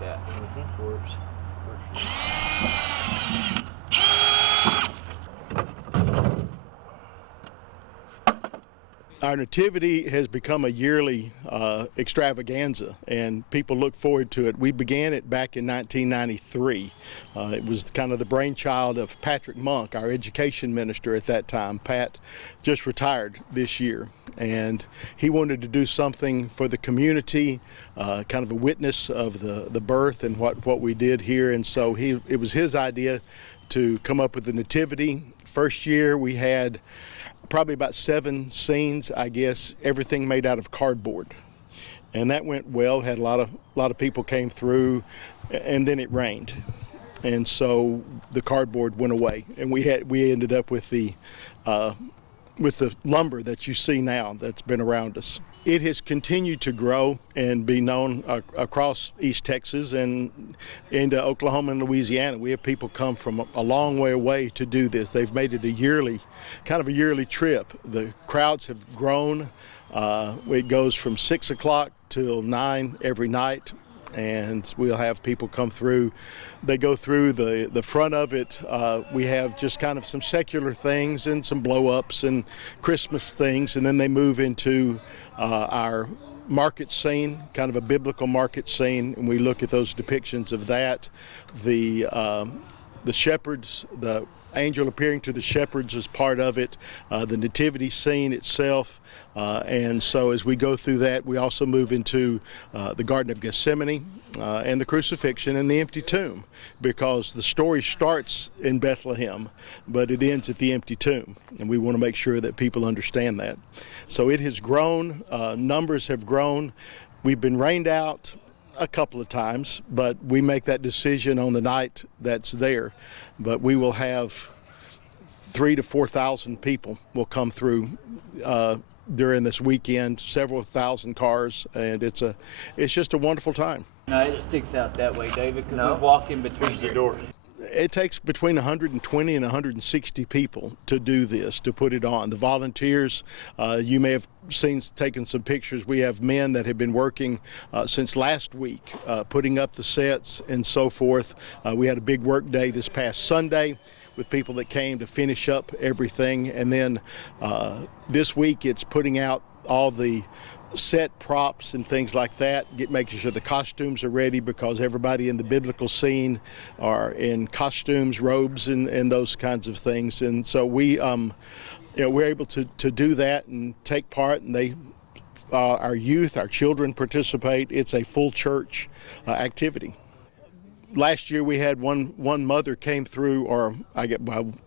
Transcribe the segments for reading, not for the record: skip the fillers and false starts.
about that. Works. Our nativity has become a yearly extravaganza, and people look forward to it. We began it back in 1993. It was kind of the brainchild of Patrick Monk, our education minister at that time. Pat just retired this year, and he wanted to do something for the community, kind of a witness of the birth and what we did here. And so it was his idea to come up with the nativity. First year we had probably about 7 scenes, I guess, everything made out of cardboard, and that went well. Had a lot of people came through, and then it rained, and so the cardboard went away, and we ended up with the lumber that you see now that's been around us. It has continued to grow and be known across East Texas and into Oklahoma and Louisiana. We have people come from a long way away to do this. They've made it kind of a yearly trip. The crowds have grown. It goes from 6 o'clock till 9 every night, and we'll have people come through. They go through the front of it. We have just kind of some secular things and some blow-ups and Christmas things, and then they move into our market scene, kind of a biblical market scene, and we look at those depictions of that. The shepherds, the angel appearing to the shepherds is part of it, the nativity scene itself, and so as we go through that, we also move into the Garden of Gethsemane and the crucifixion and the empty tomb, because the story starts in Bethlehem, but it ends at the empty tomb, and we want to make sure that people understand that. So it has grown, numbers have grown. We've been rained out a couple of times, but we make that decision on the night that's there. But we will have 3,000 to 4,000 people will come through during this weekend, several thousand cars, and it's just a wonderful time. No, it sticks out that way, David, because we walk in between the door. It takes between 120 and 160 people to do this, to put it on. The volunteers, you may have taken some pictures. We have men that have been working since last week, putting up the sets and so forth. We had a big work day this past Sunday with people that came to finish up everything, and then this week it's putting out all the set props and things like that, making sure the costumes are ready, because everybody in the biblical scene are in costumes, robes, and those kinds of things. And so we're able to do that and take part, and our youth, our children participate. It's a full church activity. Last year we had one mother came through,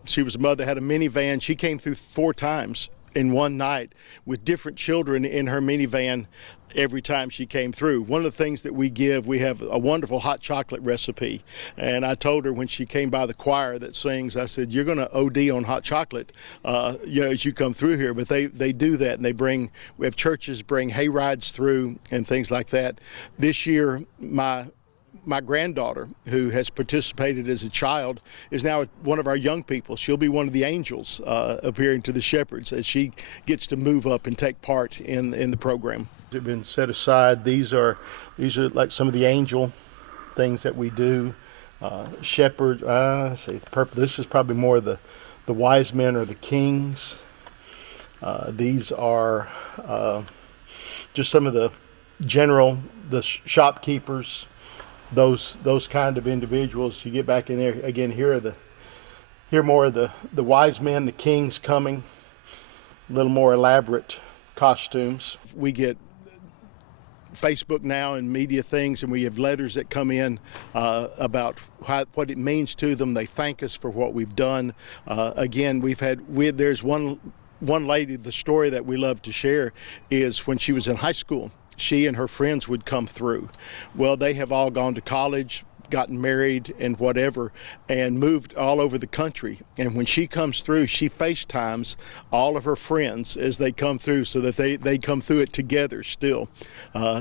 she was a mother, had a minivan. She came through 4 times in one night with different children in her minivan every time she came through. One of the things that we have a wonderful hot chocolate recipe, and I told her when she came by the choir that sings, I said, you're going to OD on hot chocolate as you come through here. But they do that, and we have churches bring hay rides through and things like that. This year my granddaughter, who has participated as a child, is now one of our young people. She'll be one of the angels appearing to the shepherds as she gets to move up and take part in the program. They've been set aside. These are like some of the angel things that we do. Shepherd, this is probably more the wise men or the kings. These are just some of the shopkeepers, those kind of individuals. You get back in there again, here more of the wise men, the kings coming, a little more elaborate costumes. We get Facebook now and media things, and we have letters that come in about what it means to them. They thank us for what we've done. Again, there's one lady, the story that we love to share is when she was in high school, she and her friends would come through. Well, they have all gone to college, gotten married and whatever, and moved all over the country. And when she comes through, she FaceTimes all of her friends as they come through, so that they come through it together still,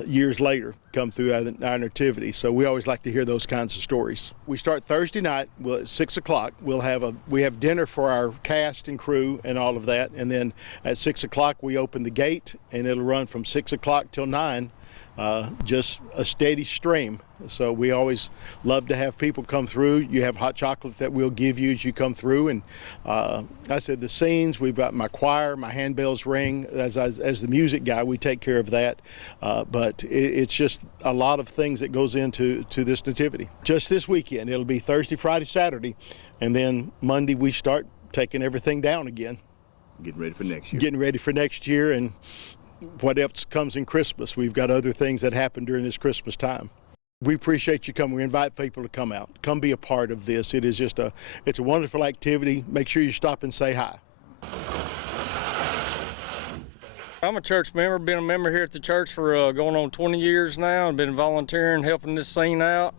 years later, come through our nativity. So we always like to hear those kinds of stories. We start Thursday night at 6 o'clock. We have dinner for our cast and crew and all of that, and then at 6 o'clock we open the gate, and it'll run from 6 o'clock till 9. just a steady stream. So we always love to have people come through. You have hot chocolate that we'll give you as you come through. And I said the scenes, we've got my choir, my handbells ring. As the music guy, we take care of that. But it's just a lot of things that goes into this nativity. Just this weekend, it'll be Thursday, Friday, Saturday, and then Monday we start taking everything down again. Getting ready for next year. Getting ready for next year, and what else comes in Christmas. We've got other things that happen during this Christmas time. We appreciate you coming. We invite people to come out. Come be a part of this. It is just it's a wonderful activity. Make sure you stop and say hi. I'm a church member, been a member here at the church for going on 20 years now, and been volunteering, helping this scene out.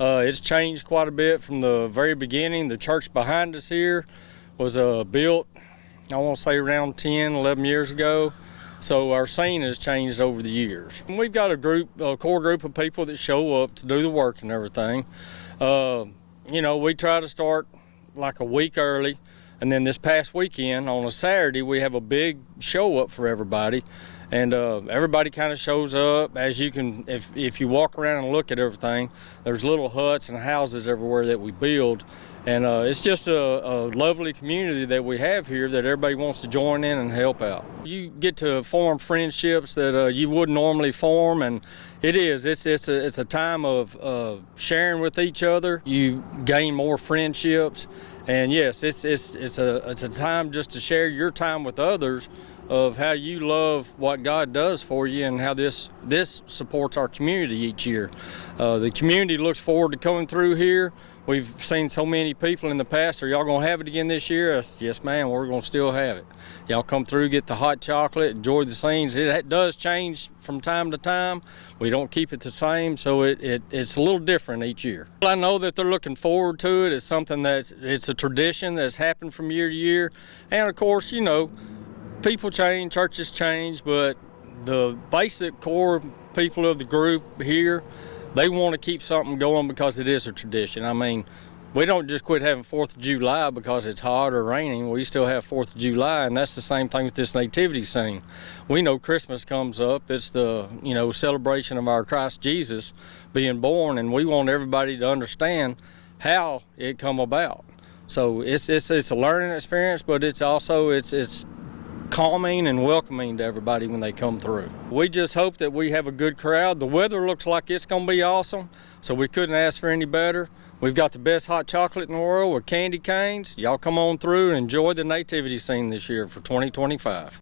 It's changed quite a bit from the very beginning. The church behind us here was built, I want to say around 10, 11 years ago. So our scene has changed over the years. And we've got a core group of people that show up to do the work and everything. You know, we try to start like a week early, and then this past weekend on a Saturday we have a big show up for everybody, and everybody kind of shows up. As you can, if you walk around and look at everything, there's little huts and houses everywhere that we build. And it's just a lovely community that we have here that everybody wants to join in and help out. You get to form friendships that you wouldn't normally form, and it's a time of sharing with each other. You gain more friendships, and yes, it's a time just to share your time with others of how you love what God does for you and how this supports our community each year. The community looks forward to coming through here. We've seen so many people in the past. Are y'all gonna have it again this year? I said, yes, ma'am, we're gonna still have it. Y'all come through, get the hot chocolate, enjoy the scenes. It does change from time to time. We don't keep it the same, so it's a little different each year. I know that they're looking forward to it. It's something it's a tradition that's happened from year to year. And of course, you know, people change, churches change, but the basic core people of the group here, they want to keep something going because it is a tradition. I mean, we don't just quit having 4th of July because it's hot or raining. We still have 4th of July, and that's the same thing with this nativity scene. We know Christmas comes up. It's the, you know, celebration of our Christ Jesus being born, and we want everybody to understand how it come about. So it's a learning experience, but it's also it's calming and welcoming to everybody when they come through. We just hope that we have a good crowd. The weather looks like it's going to be awesome, so we couldn't ask for any better. We've got the best hot chocolate in the world with candy canes. Y'all come on through and enjoy the nativity scene this year for 2025.